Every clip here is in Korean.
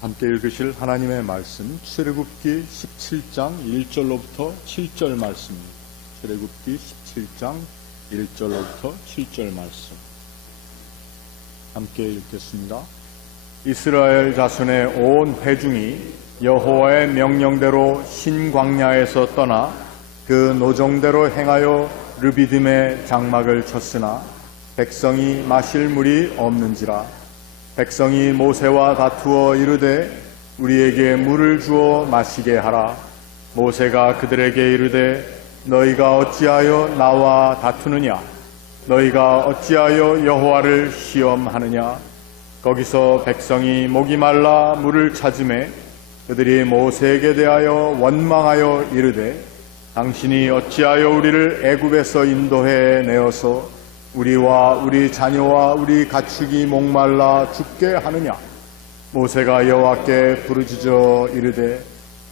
함께 읽으실 하나님의 말씀 출애굽기 17장 1절로부터 7절 말씀입니다. 출애굽기 17장 1절로부터 7절 말씀 함께 읽겠습니다. 이스라엘 자손의 온 회중이 여호와의 명령대로 신광야에서 떠나 그 노정대로 행하여 르비딤의 장막을 쳤으나 백성이 마실 물이 없는지라. 백성이 모세와 다투어 이르되 우리에게 물을 주어 마시게 하라. 모세가 그들에게 이르되 너희가 어찌하여 나와 다투느냐? 너희가 어찌하여 여호와를 시험하느냐? 거기서 백성이 목이 말라 물을 찾으매 그들이 모세에게 대하여 원망하여 이르되 당신이 어찌하여 우리를 애굽에서 인도해 내어서 우리와 우리 자녀와 우리 가축이 목말라 죽게 하느냐? 모세가 여호와께 부르짖어 이르되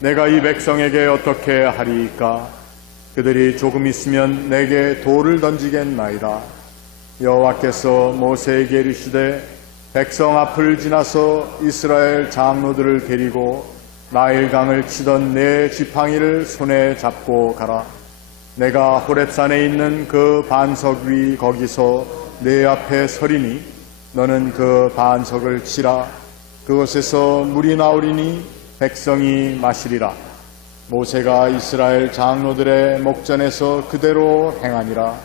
내가 이 백성에게 어떻게 하리이까? 그들이 조금 있으면 내게 돌을 던지겠나이다. 여호와께서 모세에게 이르시되 백성 앞을 지나서 이스라엘 장로들을 데리고 나일강을 치던 내 지팡이를 손에 잡고 가라. 내가 호렙산에 있는 그 반석 위 거기서 내 앞에 서리니 너는 그 반석을 치라. 그곳에서 물이 나오리니 백성이 마시리라. 모세가 이스라엘 장로들의 목전에서 그대로 행하니라.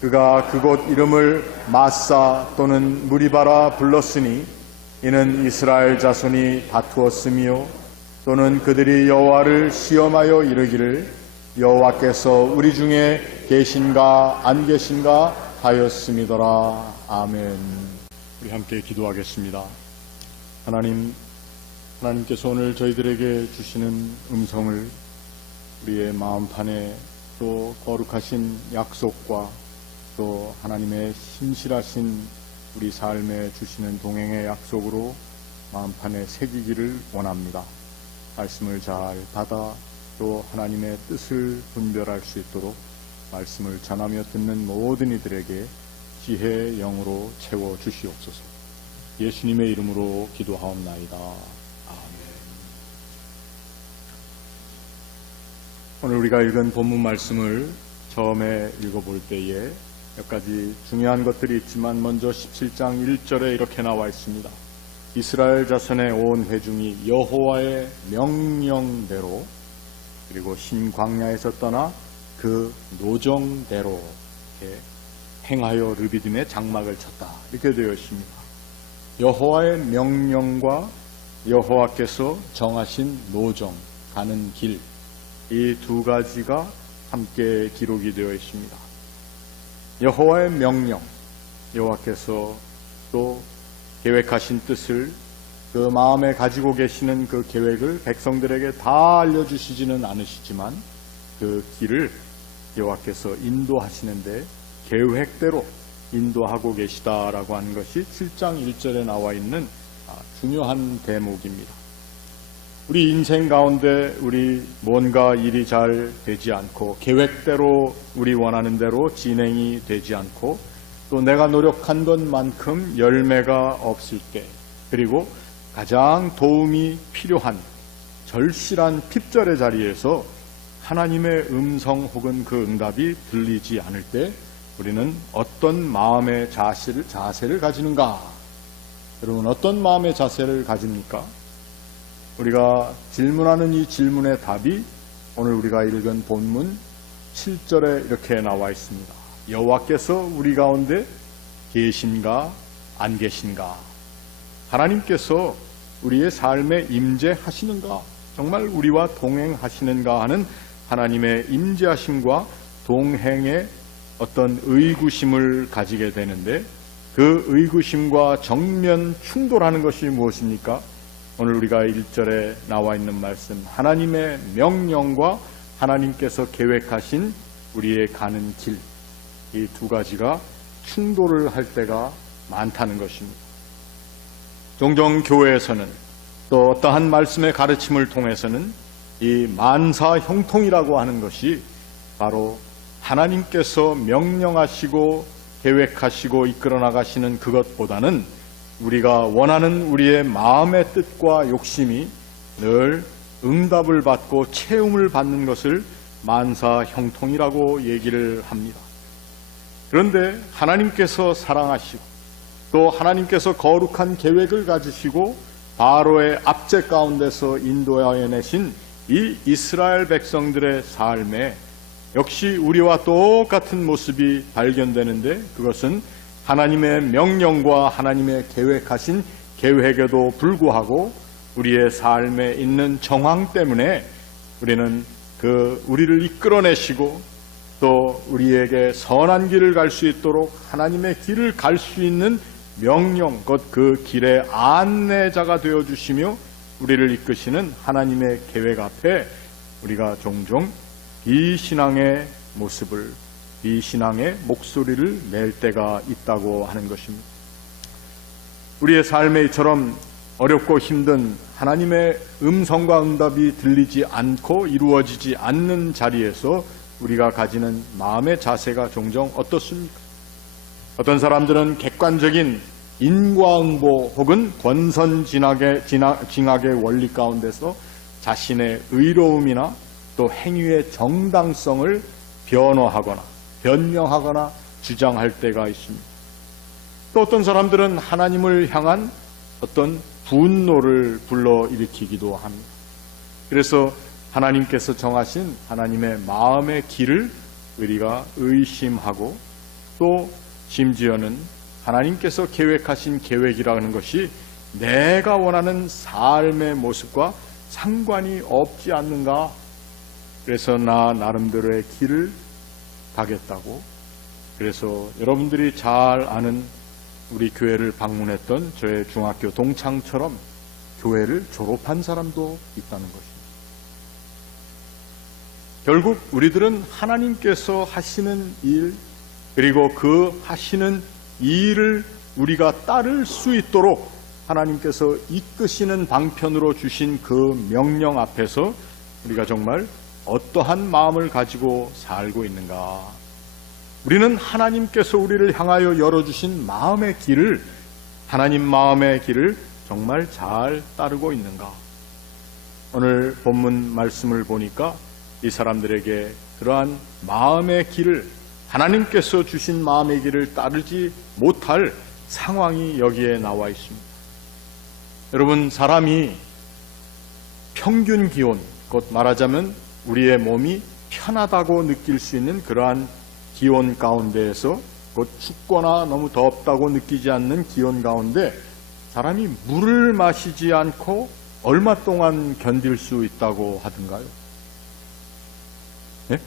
그가 그곳 이름을 마사 또는 무리바라 불렀으니 이는 이스라엘 자손이 다투었으며 또는 그들이 여호와를 시험하여 이르기를 여호와께서 우리 중에 계신가 안 계신가 하였음이더라. 아멘. 우리 함께 기도하겠습니다. 하나님께서 오늘 저희들에게 주시는 음성을 우리의 마음판에 또 거룩하신 약속과 또 하나님의 신실하신 우리 삶에 주시는 동행의 약속으로 마음판에 새기기를 원합니다. 말씀을 잘 받아 또 하나님의 뜻을 분별할 수 있도록 말씀을 전하며 듣는 모든 이들에게 지혜의 영으로 채워 주시옵소서. 예수님의 이름으로 기도하옵나이다. 아멘. 오늘 우리가 읽은 본문 말씀을 처음에 읽어볼 때에 몇 가지 중요한 것들이 있지만 먼저 17장 1절에 이렇게 나와 있습니다. 이스라엘 자손의 온 회중이 여호와의 명령대로 그리고 신광야에서 떠나 그 노정대로 이렇게 행하여 르비딤의 장막을 쳤다. 이렇게 되어 있습니다. 여호와의 명령과 여호와께서 정하신 노정, 가는 길, 이 두 가지가 함께 기록이 되어 있습니다. 여호와의 명령, 여호와께서 또 계획하신 뜻을 그 마음에 가지고 계시는 그 계획을 백성들에게 다 알려주시지는 않으시지만 그 길을 여호와께서 인도하시는데 계획대로 인도하고 계시다라고 하는 것이 7장 1절에 나와 있는 중요한 대목입니다. 우리 인생 가운데 우리 뭔가 일이 잘 되지 않고 계획대로 우리 원하는 대로 진행이 되지 않고 또 내가 노력한 것만큼 열매가 없을 때 그리고 가장 도움이 필요한 절실한 핍절의 자리에서 하나님의 음성 혹은 그 응답이 들리지 않을 때 우리는 어떤 마음의 자세를 가지는가? 여러분 어떤 마음의 자세를 가집니까? 우리가 질문하는 이 질문의 답이 오늘 우리가 읽은 본문 7절에 이렇게 나와 있습니다. 여호와께서 우리 가운데 계신가 안 계신가? 하나님께서 우리의 삶에 임재하시는가? 정말 우리와 동행하시는가 하는 하나님의 임재하심과 동행의 어떤 의구심을 가지게 되는데 그 의구심과 정면 충돌하는 것이 무엇입니까? 오늘 우리가 1절에 나와 있는 말씀 하나님의 명령과 하나님께서 계획하신 우리의 가는 길 이 두 가지가 충돌을 할 때가 많다는 것입니다. 종종 교회에서는 또 어떠한 말씀의 가르침을 통해서는 이 만사 형통이라고 하는 것이 바로 하나님께서 명령하시고 계획하시고 이끌어 나가시는 그것보다는 우리가 원하는 우리의 마음의 뜻과 욕심이 늘 응답을 받고 채움을 받는 것을 만사 형통이라고 얘기를 합니다. 그런데 하나님께서 사랑하시고 또 하나님께서 거룩한 계획을 가지시고 바로의 압제 가운데서 인도하여 내신 이 이스라엘 백성들의 삶에 역시 우리와 똑같은 모습이 발견되는데, 그것은 하나님의 명령과 하나님의 계획하신 계획에도 불구하고 우리의 삶에 있는 정황 때문에 우리는 우리를 이끌어내시고 또 우리에게 선한 길을 갈 수 있도록 하나님의 길을 갈 수 있는 명령, 곧 그 길의 안내자가 되어주시며 우리를 이끄시는 하나님의 계획 앞에 우리가 종종 비신앙의 모습을, 비신앙의 목소리를 낼 때가 있다고 하는 것입니다. 우리의 삶에 이처럼 어렵고 힘든 하나님의 음성과 응답이 들리지 않고 이루어지지 않는 자리에서 우리가 가지는 마음의 자세가 종종 어떻습니까? 어떤 사람들은 객관적인 인과응보 혹은 권선징악의 원리 가운데서 자신의 의로움이나 또 행위의 정당성을 변호하거나 변명하거나 주장할 때가 있습니다. 또 어떤 사람들은 하나님을 향한 어떤 분노를 불러일으키기도 합니다. 그래서 하나님께서 정하신 하나님의 마음의 길을 우리가 의심하고 또 심지어는 하나님께서 계획하신 계획이라는 것이 내가 원하는 삶의 모습과 상관이 없지 않는가? 그래서 나 나름대로의 길을 가겠다고. 그래서 여러분들이 잘 아는 우리 교회를 방문했던 저의 중학교 동창처럼 교회를 졸업한 사람도 있다는 것입니다. 결국 우리들은 하나님께서 하시는 일, 그리고 그 하시는 일을 우리가 따를 수 있도록 하나님께서 이끄시는 방편으로 주신 그 명령 앞에서 우리가 정말 어떠한 마음을 가지고 살고 있는가? 우리는 하나님께서 우리를 향하여 열어주신 마음의 길을, 하나님 마음의 길을 정말 잘 따르고 있는가? 오늘 본문 말씀을 보니까 이 사람들에게 그러한 마음의 길을, 하나님께서 주신 마음의 길을 따르지 못할 상황이 여기에 나와 있습니다. 여러분, 사람이 평균 기온, 곧 말하자면 우리의 몸이 편하다고 느낄 수 있는 그러한 기온 가운데에서, 곧 춥거나 너무 덥다고 느끼지 않는 기온 가운데 사람이 물을 마시지 않고 얼마 동안 견딜 수 있다고 하던가요? 네?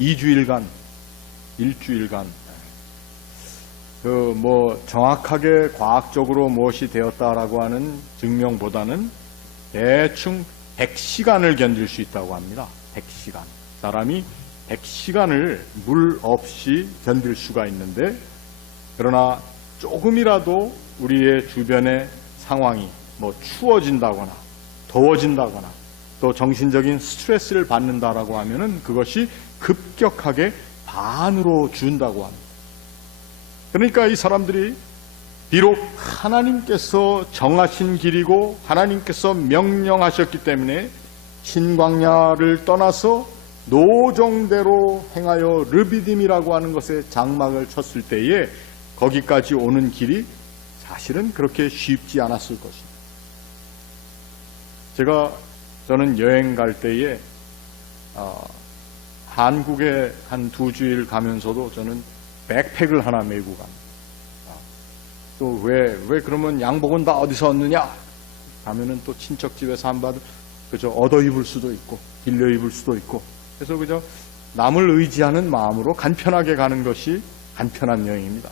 2주일간, 일주일간. 정확하게 과학적으로 무엇이 되었다라고 하는 증명보다는 대충 100시간을 견딜 수 있다고 합니다. 100시간. 사람이 100시간을 물 없이 견딜 수가 있는데, 그러나 조금이라도 우리의 주변의 상황이 추워진다거나 더워진다거나 또 정신적인 스트레스를 받는다라고 하면은 그것이 급격하게 반으로 준다고 합니다. 그러니까 이 사람들이 비록 하나님께서 정하신 길이고 하나님께서 명령하셨기 때문에 신광야를 떠나서 노정대로 행하여 르비딤이라고 하는 것에 장막을 쳤을 때에 거기까지 오는 길이 사실은 그렇게 쉽지 않았을 것입니다. 저는 여행 갈 때에 한국에 한 2주일 가면서도 저는 백팩을 하나 메고 갑니다. 또 왜 그러면 양복은 다 어디서 얻느냐? 가면은 또 친척집에서 한 받을 얻어 입을 수도 있고 빌려 입을 수도 있고, 그래서 남을 의지하는 마음으로 간편하게 가는 것이 간편한 여행입니다.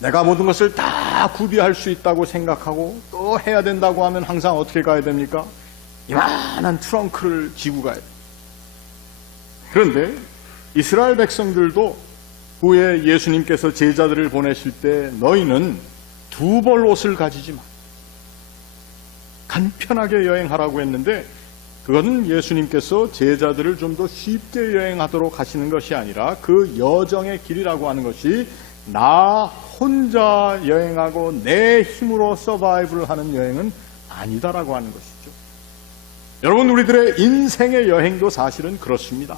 내가 모든 것을 다 구비할 수 있다고 생각하고 또 해야 된다고 하면 항상 어떻게 가야 됩니까? 이만한 트렁크를 지고 가야 돼요. 그런데 이스라엘 백성들도 후에 예수님께서 제자들을 보내실 때 너희는 2벌 옷을 가지지 마. 간편하게 여행하라고 했는데, 그것은 예수님께서 제자들을 좀 더 쉽게 여행하도록 하시는 것이 아니라 그 여정의 길이라고 하는 것이 나 혼자 여행하고 내 힘으로 서바이브를 하는 여행은 아니다라고 하는 것이죠. 여러분, 우리들의 인생의 여행도 사실은 그렇습니다.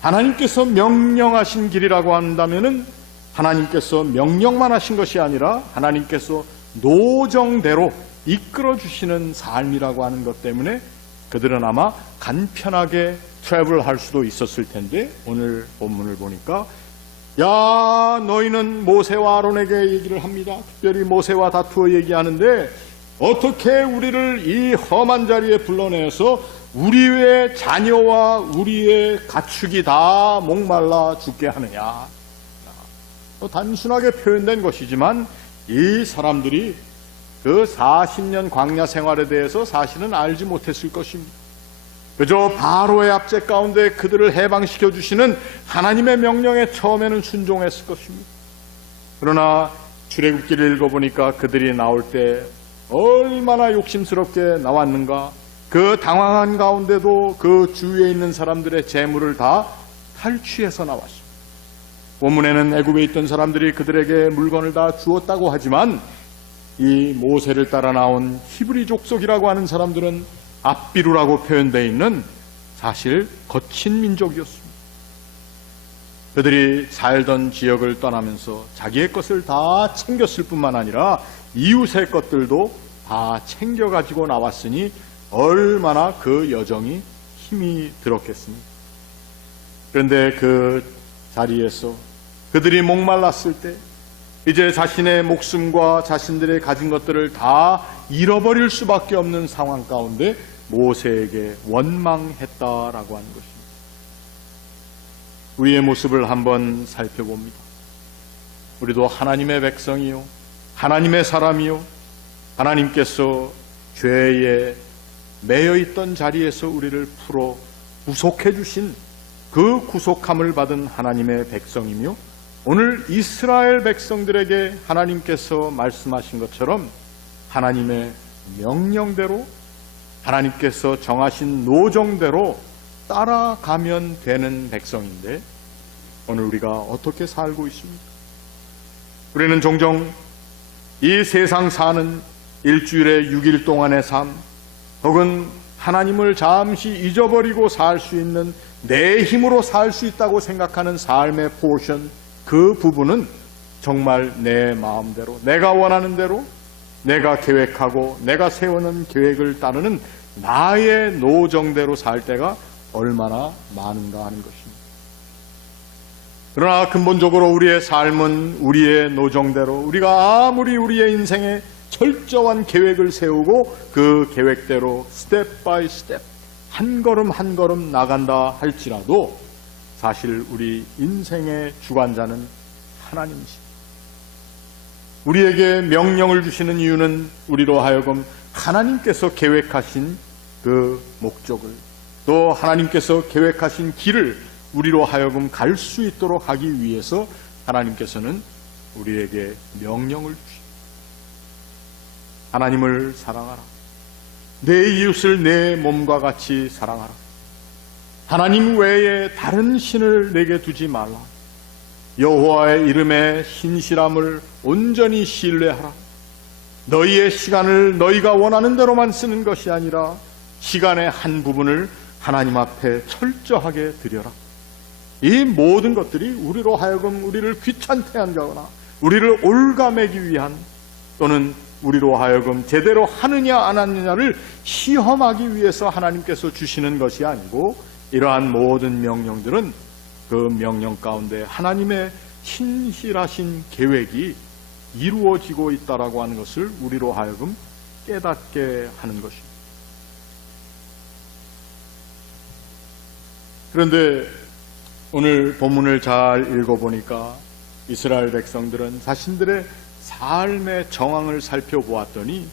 하나님께서 명령하신 길이라고 한다면은 하나님께서 명령만 하신 것이 아니라 하나님께서 노정대로 이끌어 주시는 삶이라고 하는 것 때문에 그들은 아마 간편하게 트래블할 수도 있었을 텐데, 오늘 본문을 보니까 야, 너희는 모세와 아론에게 얘기를 합니다. 특별히 모세와 다투어 얘기하는데, 어떻게 우리를 이 험한 자리에 불러내서 우리의 자녀와 우리의 가축이 다 목말라 죽게 하느냐. 단순하게 표현된 것이지만 이 사람들이 그 40년 광야 생활에 대해서 사실은 알지 못했을 것입니다. 그저 바로의 압제 가운데 그들을 해방시켜 주시는 하나님의 명령에 처음에는 순종했을 것입니다. 그러나 출애굽기를 읽어보니까 그들이 나올 때 얼마나 욕심스럽게 나왔는가. 그 당황한 가운데도 그 주위에 있는 사람들의 재물을 다 탈취해서 나왔습니다. 본문에는 애굽에 있던 사람들이 그들에게 물건을 다 주었다고 하지만 이 모세를 따라 나온 히브리 족속이라고 하는 사람들은 압비루라고 표현되어 있는 사실 거친 민족이었습니다. 그들이 살던 지역을 떠나면서 자기의 것을 다 챙겼을 뿐만 아니라 이웃의 것들도 다 챙겨가지고 나왔으니 얼마나 그 여정이 힘이 들었겠습니까? 그런데 그 자리에서 그들이 목말랐을 때 이제 자신의 목숨과 자신들의 가진 것들을 다 잃어버릴 수밖에 없는 상황 가운데 모세에게 원망했다라고 하는 것입니다. 우리의 모습을 한번 살펴봅니다. 우리도 하나님의 백성이요, 하나님의 사람이요, 하나님께서 죄에 매여있던 자리에서 우리를 풀어 구속해 주신 그 구속함을 받은 하나님의 백성이며, 오늘 이스라엘 백성들에게 하나님께서 말씀하신 것처럼 하나님의 명령대로, 하나님께서 정하신 노정대로 따라가면 되는 백성인데, 오늘 우리가 어떻게 살고 있습니까? 우리는 종종 이 세상 사는 일주일에 6일 동안의 삶, 혹은 하나님을 잠시 잊어버리고 살 수 있는, 내 힘으로 살 수 있다고 생각하는 삶의 포션, 그 부분은 정말 내 마음대로, 내가 원하는 대로, 내가 계획하고 내가 세우는 계획을 따르는 나의 노정대로 살 때가 얼마나 많은가 하는 것입니다. 그러나 근본적으로 우리의 삶은 우리의 노정대로, 우리가 아무리 우리의 인생에 철저한 계획을 세우고 그 계획대로 스텝 바이 스텝 한 걸음 한 걸음 나간다 할지라도 사실 우리 인생의 주관자는 하나님이십니다. 우리에게 명령을 주시는 이유는 우리로 하여금 하나님께서 계획하신 그 목적을, 또 하나님께서 계획하신 길을 우리로 하여금 갈 수 있도록 하기 위해서 하나님께서는 우리에게 명령을 주십니다. 하나님을 사랑하라. 내 이웃을 내 몸과 같이 사랑하라. 하나님 외에 다른 신을 내게 두지 말라. 여호와의 이름에 신실함을 온전히 신뢰하라. 너희의 시간을 너희가 원하는 대로만 쓰는 것이 아니라 시간의 한 부분을 하나님 앞에 철저하게 드려라. 이 모든 것들이 우리로 하여금 우리를 귀찮게 한다거나 우리를 올가매기 위한, 또는 우리로 하여금 제대로 하느냐 안 하느냐를 시험하기 위해서 하나님께서 주시는 것이 아니고, 이러한 모든 명령들은 그 명령 가운데 하나님의 신실하신 계획이 이루어지고 있다라고 하는 것을 우리로 하여금 깨닫게 하는 것입니다. 그런데 오늘 본문을 잘 읽어보니까 이스라엘 백성들은 자신들의 삶의 정황을 살펴보았더니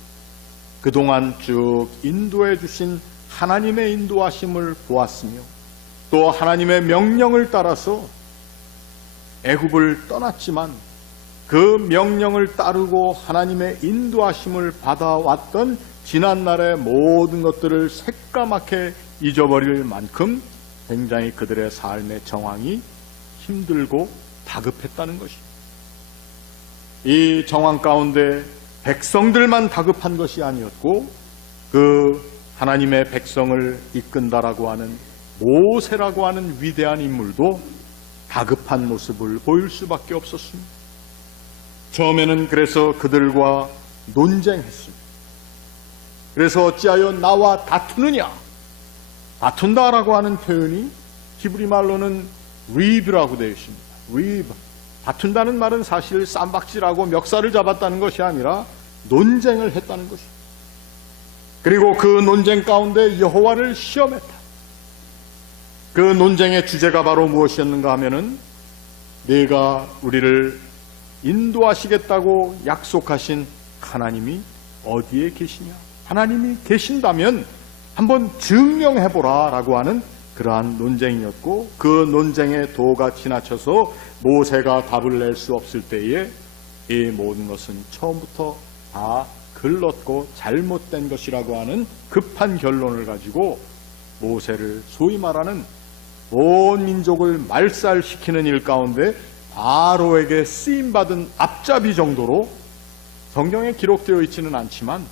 그동안 쭉 인도해 주신 하나님의 인도하심을 보았으며, 또 하나님의 명령을 따라서 애굽을 떠났지만 그 명령을 따르고 하나님의 인도하심을 받아왔던 지난날의 모든 것들을 새까맣게 잊어버릴 만큼 굉장히 그들의 삶의 정황이 힘들고 다급했다는 것입니다. 이 정황 가운데 백성들만 다급한 것이 아니었고 그 하나님의 백성을 이끈다라고 하는 모세라고 하는 위대한 인물도 다급한 모습을 보일 수밖에 없었습니다. 처음에는 그래서 그들과 논쟁했습니다. 그래서 어찌하여 나와 다투느냐? 다툰다라고 하는 표현이 히브리 말로는 리브라고 되어 있습니다. 리브. 다툰다는 말은 사실 쌈박질하고 멱살을 잡았다는 것이 아니라 논쟁을 했다는 것입니다. 그리고 그 논쟁 가운데 여호와를 시험했다. 그 논쟁의 주제가 바로 무엇이었는가 하면은 내가 우리를 인도하시겠다고 약속하신 하나님이 어디에 계시냐? 하나님이 계신다면 한번 증명해보라 라고 하는 그러한 논쟁이었고 그 논쟁의 도가 지나쳐서 모세가 답을 낼 수 없을 때에 이 모든 것은 처음부터 다 글렀고 잘못된 것이라고 하는 급한 결론을 가지고 모세를 소위 말하는 온 민족을 말살시키는 일 가운데 바로에게 쓰임받은 앞잡이 정도로 성경에 기록되어 있지는 않지만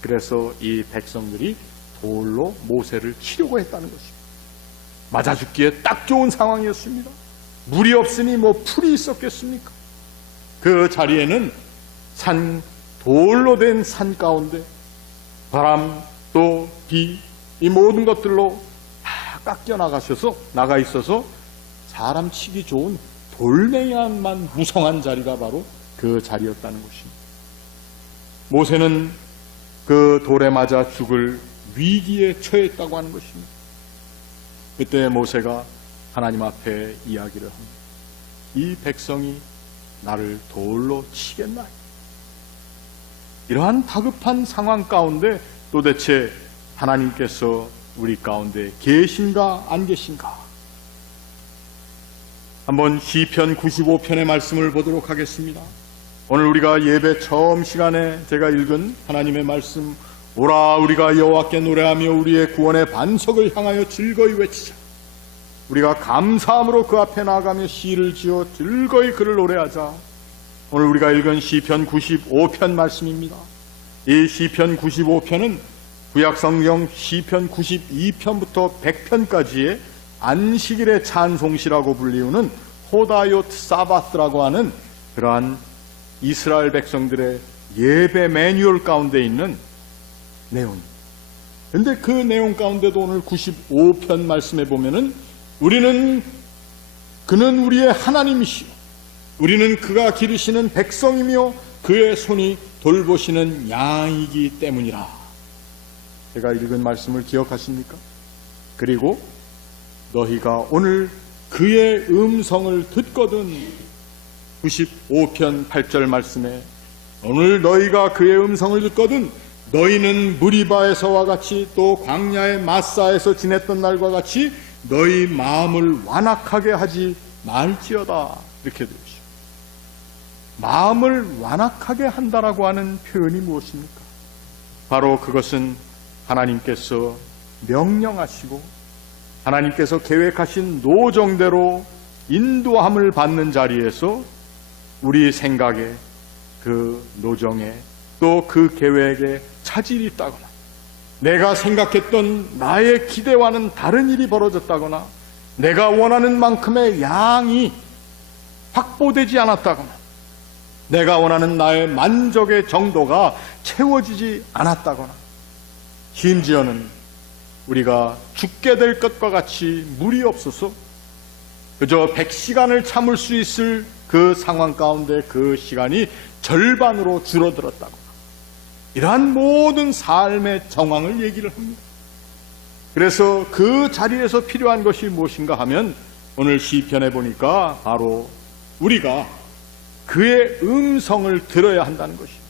그래서 이 백성들이 돌로 모세를 치려고 했다는 것입니다. 맞아 죽기에 딱 좋은 상황이었습니다. 물이 없으니 뭐 풀이 있었겠습니까? 그 자리에는 돌로 된 산 가운데 바람 또 비 이 모든 것들로 다 깎여 나가 있어서 사람 치기 좋은 돌멩이만 무성한 자리가 바로 그 자리였다는 것입니다. 모세는 그 돌에 맞아 죽을 위기에 처했다고 하는 것입니다. 그때 모세가 하나님 앞에 이야기를 합니다. 이 백성이 나를 돌로 치겠나이다. 이러한 다급한 상황 가운데 도대체 하나님께서 우리 가운데 계신가 안 계신가? 한번 시편 95편의 말씀을 보도록 하겠습니다. 오늘 우리가 예배 처음 시간에 제가 읽은 하나님의 말씀, 오라 우리가 여호와께 노래하며 우리의 구원의 반석을 향하여 즐거이 외치자. 우리가 감사함으로 그 앞에 나아가며 시를 지어 즐거이 그를 노래하자. 오늘 우리가 읽은 시편 95편 말씀입니다. 이 시편 95편은 구약성경 시편 92편부터 100편까지의 안식일의 찬송시라고 불리우는 호다요트 사바스라고 하는 그러한 이스라엘 백성들의 예배 매뉴얼 가운데 있는 내용입니다. 그런데 그 내용 가운데도 오늘 95편 말씀에 보면은 그는 우리의 하나님이시오. 우리는 그가 기르시는 백성이며 그의 손이 돌보시는 양이기 때문이라. 제가 읽은 말씀을 기억하십니까? 그리고 너희가 오늘 그의 음성을 듣거든. 95편 8절 말씀에 오늘 너희가 그의 음성을 듣거든 너희는 무리바에서와 같이 또 광야의 마사에서 지냈던 날과 같이 너희 마음을 완악하게 하지 말지어다. 이렇게 되어 있습니다. 마음을 완악하게 한다라고 하는 표현이 무엇입니까? 바로 그것은 하나님께서 명령하시고 하나님께서 계획하신 노정대로 인도함을 받는 자리에서 우리 생각에 그 노정에 또 그 계획에 차질이 있다거나 내가 생각했던 나의 기대와는 다른 일이 벌어졌다거나 내가 원하는 만큼의 양이 확보되지 않았다거나 내가 원하는 나의 만족의 정도가 채워지지 않았다거나 심지어는 우리가 죽게 될 것과 같이 물이 없어서 그저 100시간을 참을 수 있을 그 상황 가운데 그 시간이 절반으로 줄어들었다거나 이러한 모든 삶의 정황을 얘기를 합니다. 그래서 그 자리에서 필요한 것이 무엇인가 하면 오늘 시편에 보니까 바로 우리가 그의 음성을 들어야 한다는 것입니다.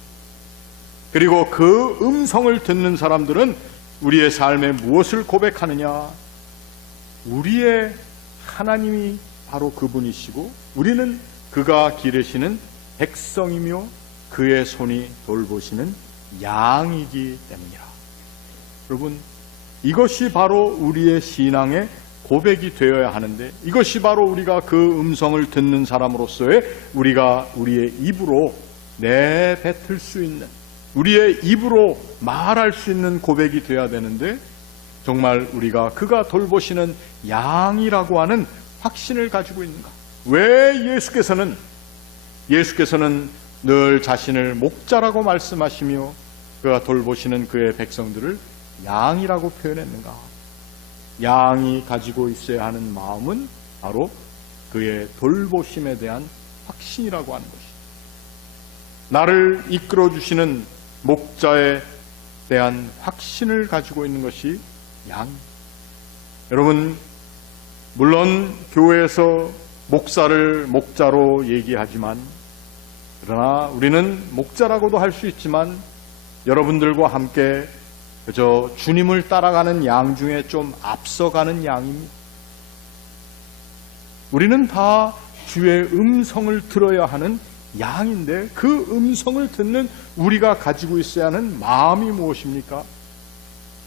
그리고 그 음성을 듣는 사람들은 우리의 삶에 무엇을 고백하느냐? 우리의 하나님이 바로 그분이시고 우리는 그가 기르시는 백성이며 그의 손이 돌보시는 양이기 때문이라. 여러분, 이것이 바로 우리의 신앙의 고백이 되어야 하는데 이것이 바로 우리가 그 음성을 듣는 사람으로서의 우리가 우리의 입으로 내뱉을 수 있는, 우리의 입으로 말할 수 있는 고백이 되어야 되는데, 정말 우리가 그가 돌보시는 양이라고 하는 확신을 가지고 있는가? 왜 예수께서는 늘 자신을 목자라고 말씀하시며 그가 돌보시는 그의 백성들을 양이라고 표현했는가? 양이 가지고 있어야 하는 마음은 바로 그의 돌보심에 대한 확신이라고 하는 것입니다. 나를 이끌어 주시는 목자에 대한 확신을 가지고 있는 것이 양. 여러분, 물론 교회에서 목사를 목자로 얘기하지만, 그러나 우리는 목자라고도 할 수 있지만 여러분들과 함께 그저 주님을 따라가는 양 중에 좀 앞서가는 양입니다. 우리는 다 주의 음성을 들어야 하는 양인데, 그 음성을 듣는 우리가 가지고 있어야 하는 마음이 무엇입니까?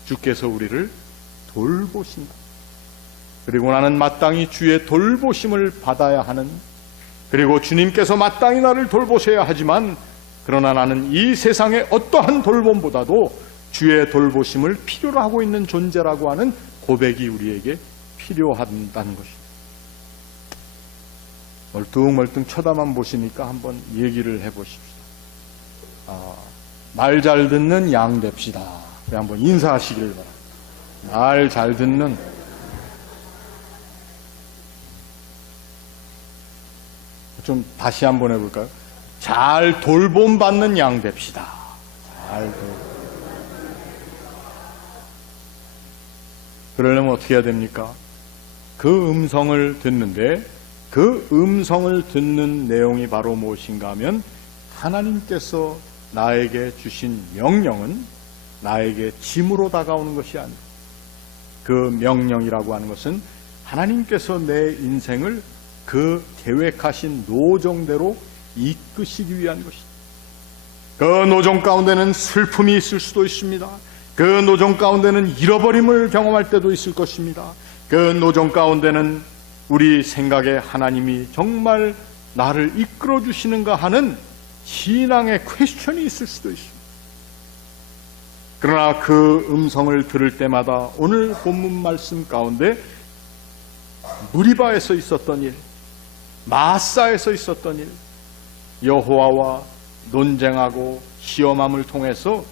주께서 우리를 돌보신다. 그리고 나는 마땅히 주의 돌보심을 받아야 하는, 그리고 주님께서 마땅히 나를 돌보셔야 하지만, 그러나 나는 이 세상의 어떠한 돌봄보다도 주의 돌보심을 필요로 하고 있는 존재라고 하는 고백이 우리에게 필요하다는 것입니다. 멀뚱멀뚱 쳐다만 보시니까 한번 얘기를 해보십시다. 말 잘 듣는 양 됩시다. 한번 인사하시길 바랍니다. 말 잘 듣는, 좀 다시 한번 해볼까요? 잘 돌봄받는 양 됩시다. 그러려면 어떻게 해야 됩니까? 그 음성을 듣는데, 그 음성을 듣는 내용이 바로 무엇인가 하면, 하나님께서 나에게 주신 명령은 나에게 짐으로 다가오는 것이 아니고, 그 명령이라고 하는 것은 하나님께서 내 인생을 그 계획하신 노정대로 이끄시기 위한 것입니다. 그 노정 가운데는 슬픔이 있을 수도 있습니다. 그 노정 가운데는 잃어버림을 경험할 때도 있을 것입니다. 그 노정 가운데는 우리 생각에 하나님이 정말 나를 이끌어 주시는가 하는 신앙의 퀘스천이 있을 수도 있습니다. 그러나 그 음성을 들을 때마다 오늘 본문 말씀 가운데 무리바에서 있었던 일, 마사에서 있었던 일, 여호와와 논쟁하고 시험함을 통해서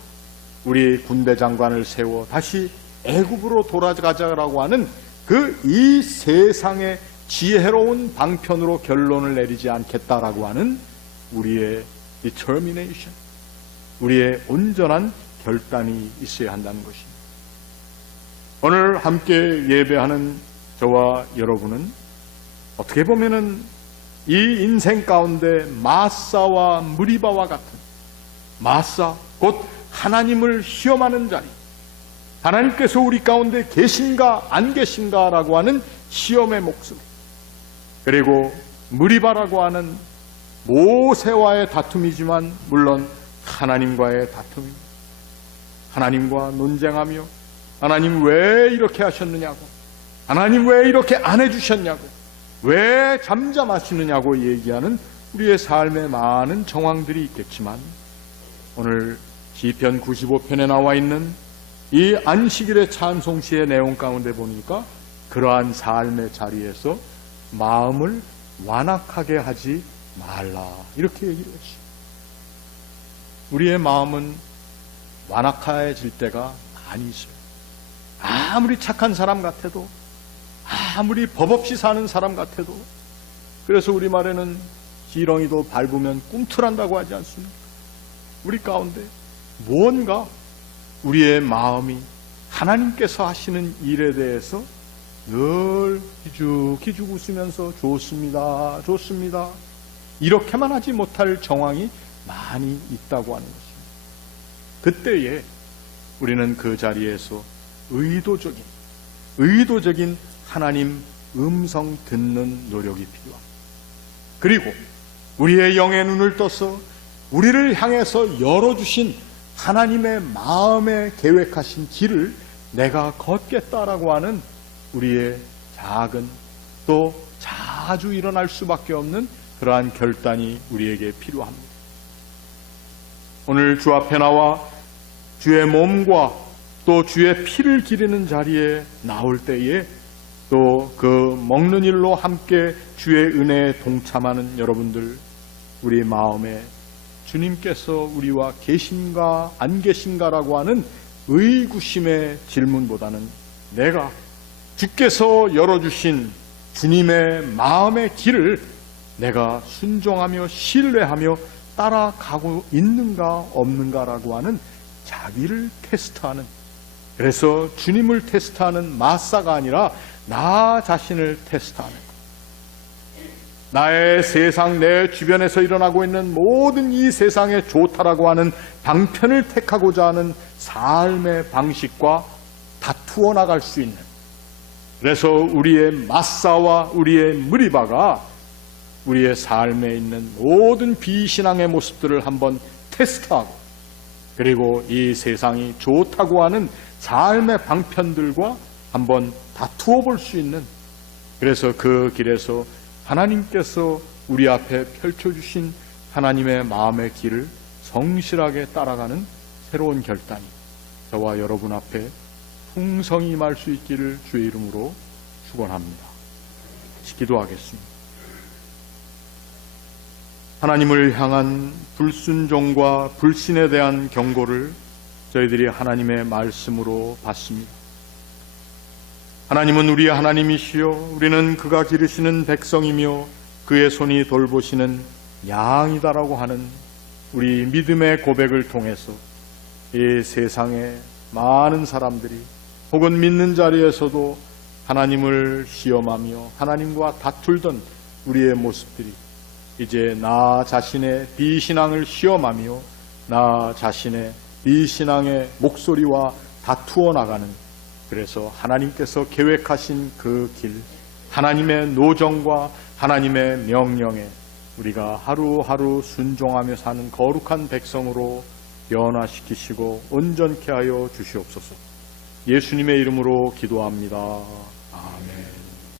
우리 군대 장관을 세워 다시 애굽으로 돌아가자라고 하는 그 이 세상의 지혜로운 방편으로 결론을 내리지 않겠다라고 하는 우리의 determination, 우리의 온전한 결단이 있어야 한다는 것입니다. 오늘 함께 예배하는 저와 여러분은 어떻게 보면은 이 인생 가운데 마사와 무리바와 같은, 마사 곧 하나님을 시험하는 자리, 하나님께서 우리 가운데 계신가 안 계신가라고 하는 시험의 목숨, 그리고 무리바라고 하는 모세와의 다툼이지만 물론 하나님과의 다툼입니다. 하나님과 논쟁하며 하나님 왜 이렇게 하셨느냐고, 하나님 왜 이렇게 안 해주셨냐고, 왜 잠잠하시느냐고 얘기하는 우리의 삶에 많은 정황들이 있겠지만, 오늘 시편 95편에 나와 있는 이 안식일의 찬송시의 내용 가운데 보니까 그러한 삶의 자리에서 마음을 완악하게 하지 말라, 이렇게 얘기를 했죠. 우리의 마음은 완악해질 때가 많이 있어요. 아무리 착한 사람 같아도, 아무리 법 없이 사는 사람 같아도. 그래서 우리말에는 지렁이도 밟으면 꿈틀한다고 하지 않습니까? 우리 가운데 무언가 우리의 마음이 하나님께서 하시는 일에 대해서 늘 기죽기죽 웃으면서 좋습니다, 좋습니다, 이렇게만 하지 못할 정황이 많이 있다고 하는 것입니다. 그때에 우리는 그 자리에서 의도적인 하나님 음성 듣는 노력이 필요합니다. 그리고 우리의 영의 눈을 떠서 우리를 향해서 열어주신 하나님의 마음에 계획하신 길을 내가 걷겠다라고 하는 우리의 작은, 또 자주 일어날 수밖에 없는 그러한 결단이 우리에게 필요합니다. 오늘 주 앞에 나와 주의 몸과 또 주의 피를 기리는 자리에 나올 때에 또 그 먹는 일로 함께 주의 은혜에 동참하는 여러분들, 우리 마음에 주님께서 우리와 계신가 안 계신가라고 하는 의구심의 질문보다는 내가 주께서 열어주신 주님의 마음의 길을 내가 순종하며 신뢰하며 따라가고 있는가 없는가라고 하는 자기를 테스트하는, 그래서 주님을 테스트하는 마사가 아니라 나 자신을 테스트하는, 나의 세상 내 주변에서 일어나고 있는 모든 이 세상에 좋다라고 하는 방편을 택하고자 하는 삶의 방식과 다투어 나갈 수 있는, 그래서 우리의 마사와 우리의 무리바가 우리의 삶에 있는 모든 비신앙의 모습들을 한번 테스트하고, 그리고 이 세상이 좋다고 하는 삶의 방편들과 한번 다투어 볼 수 있는, 그래서 그 길에서 하나님께서 우리 앞에 펼쳐주신 하나님의 마음의 길을 성실하게 따라가는 새로운 결단이 저와 여러분 앞에 풍성히 임할 수 있기를 주의 이름으로 축원합니다. 기도하겠습니다. 하나님을 향한 불순종과 불신에 대한 경고를 저희들이 하나님의 말씀으로 받습니다. 하나님은 우리의 하나님이시요 우리는 그가 기르시는 백성이며 그의 손이 돌보시는 양이다라고 하는 우리 믿음의 고백을 통해서 이 세상에 많은 사람들이 혹은 믿는 자리에서도 하나님을 시험하며 하나님과 다툴던 우리의 모습들이 이제 나 자신의 비신앙을 시험하며 나 자신의 비신앙의 목소리와 다투어 나가는, 그래서 하나님께서 계획하신 그 길, 하나님의 노정과 하나님의 명령에 우리가 하루하루 순종하며 사는 거룩한 백성으로 변화시키시고 온전케 하여 주시옵소서. 예수님의 이름으로 기도합니다. 아멘.